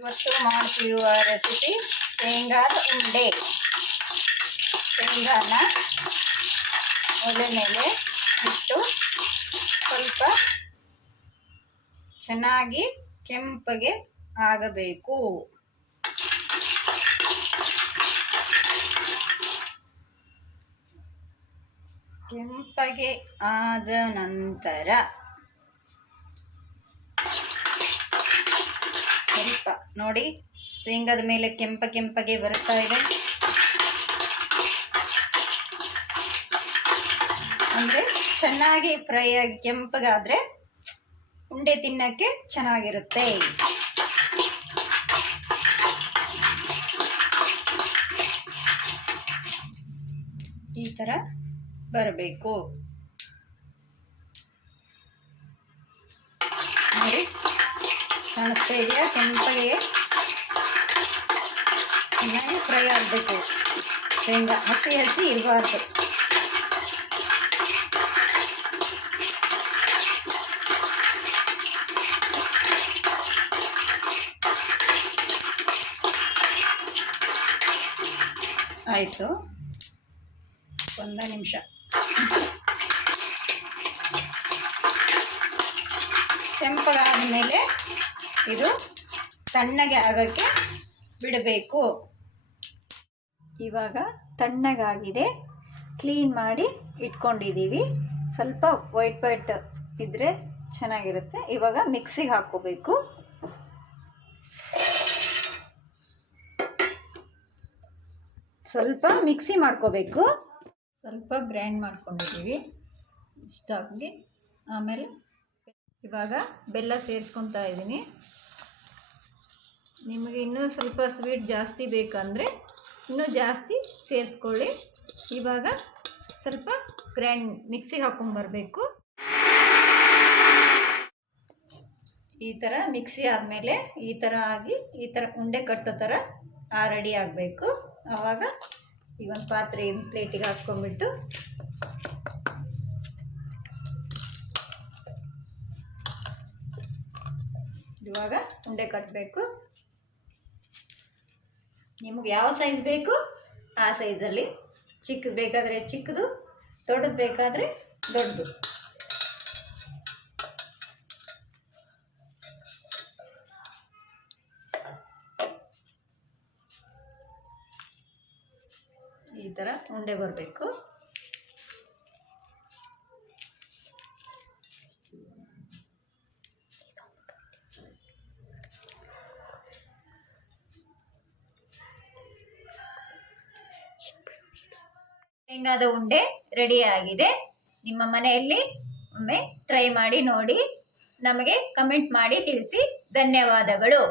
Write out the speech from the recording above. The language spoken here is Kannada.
ಇವತ್ತು ಮಾಡ್ತಿರುವ ರೆಸಿಪಿ ಶೇಂಗಾದ ಉಂಡೆ. ಶೇಂಗಾನ ಒಲೆ ಮೇಲೆ ಇಟ್ಟು ಸ್ವಲ್ಪ ಚೆನ್ನಾಗಿ ಕೆಂಪಗೆ ಆಗಬೇಕು. ಕೆಂಪಗೆ ಆದ ನಂತರ ಸ್ವಲ್ಪ ನೋಡಿ, ಶೇಂಗಾದ ಮೇಲೆ ಕೆಂಪಗೆ ಬರ್ತಾ ಇದೆ. ಅಂದರೆ ಚೆನ್ನಾಗಿ ಫ್ರೈ ಆಗಿ ಕೆಂಪಗಾದರೆ ಉಂಡೆ ತಿನ್ನಕ್ಕೆ ಚೆನ್ನಾಗಿರುತ್ತೆ. ಈ ಥರ ಬರಬೇಕು ನೋಡಿ, ಕಾಣಿಸ್ತಾ ಇದೆಯಾ? ಕೆಂಪಗೆ ಚೆನ್ನಾಗಿ ಫ್ರೈ ಆಗಬೇಕು. ಶೇಂಗಾ ಹಸಿ ಇರಬಾರ್ದು. ಆಯಿತು, ಒಂದು ನಿಮಿಷ. ಕೆಂಪಗಾದ ಮೇಲೆ ಇದು ತಣ್ಣಗೆ ಆಗೋಕ್ಕೆ ಬಿಡಬೇಕು. ಇವಾಗ ತಣ್ಣಗಾಗಿದೆ, ಕ್ಲೀನ್ ಮಾಡಿ ಇಟ್ಕೊಂಡಿದ್ದೀವಿ. ಸ್ವಲ್ಪ ವೈಟ್ ಇದ್ದರೆ ಚೆನ್ನಾಗಿರುತ್ತೆ. ಇವಾಗ ಮಿಕ್ಸಿಗೆ ಹಾಕ್ಕೋಬೇಕು. ಸ್ವಲ್ಪ ಮಿಕ್ಸಿ ಮಾಡ್ಕೋಬೇಕು. ಸ್ವಲ್ಪ ಗ್ರೈಂಡ್ ಮಾಡ್ಕೊಂಡಿದ್ದೀವಿ ಇಷ್ಟಾಗಿ. ಆಮೇಲೆ ಇವಾಗ ಬೆಲ್ಲ ಸೇರಿಸ್ಕೊತಾ ಇದ್ದೀನಿ. ನಿಮಗೆ ಇನ್ನೂ ಸ್ವಲ್ಪ ಸ್ವೀಟ್ ಜಾಸ್ತಿ ಬೇಕಂದರೆ ಇನ್ನೂ ಜಾಸ್ತಿ ಸೇರಿಸ್ಕೊಳ್ಳಿ. ಇವಾಗ ಸ್ವಲ್ಪ ಗ್ರೈಂಡ್ ಮಿಕ್ಸಿಗೆ ಹಾಕ್ಕೊಂಬರ್ಬೇಕು. ಈ ಥರ ಮಿಕ್ಸಿ ಆದಮೇಲೆ ಈ ಥರ ಆಗಿ ಈ ಥರ ಉಂಡೆ ಕಟ್ಟೋ ಥರ ರೆಡಿ ಆಗಬೇಕು. ಆವಾಗ ಈ ಒಂದು ಪಾತ್ರೆ ಪ್ಲೇಟಿಗೆ ಹಾಕ್ಕೊಂಬಿಟ್ಟು ಇವಾಗ ಉಂಡೆ ಕಟ್ಟಬೇಕು. ನಿಮಗೆ ಯಾವ ಸೈಜ್ ಬೇಕು ಆ ಸೈಜಲ್ಲಿ, ಚಿಕ್ಕದು ಬೇಕಾದರೆ ಚಿಕ್ಕದು, ದೊಡ್ಡದು ಬೇಕಾದರೆ ದೊಡ್ಡದು. ಈ ಥರ ಉಂಡೆ ಬರಬೇಕು. ಶೇಂಗಾದ ಉಂಡೆ ರೆಡಿ ಆಗಿದೆ. ನಿಮ್ಮ ಮನೆಯಲ್ಲಿ ಒಮ್ಮೆ ಟ್ರೈ ಮಾಡಿ ನೋಡಿ. ನಮಗೆ ಕಮೆಂಟ್ ಮಾಡಿ ತಿಳಿಸಿ. ಧನ್ಯವಾದಗಳು.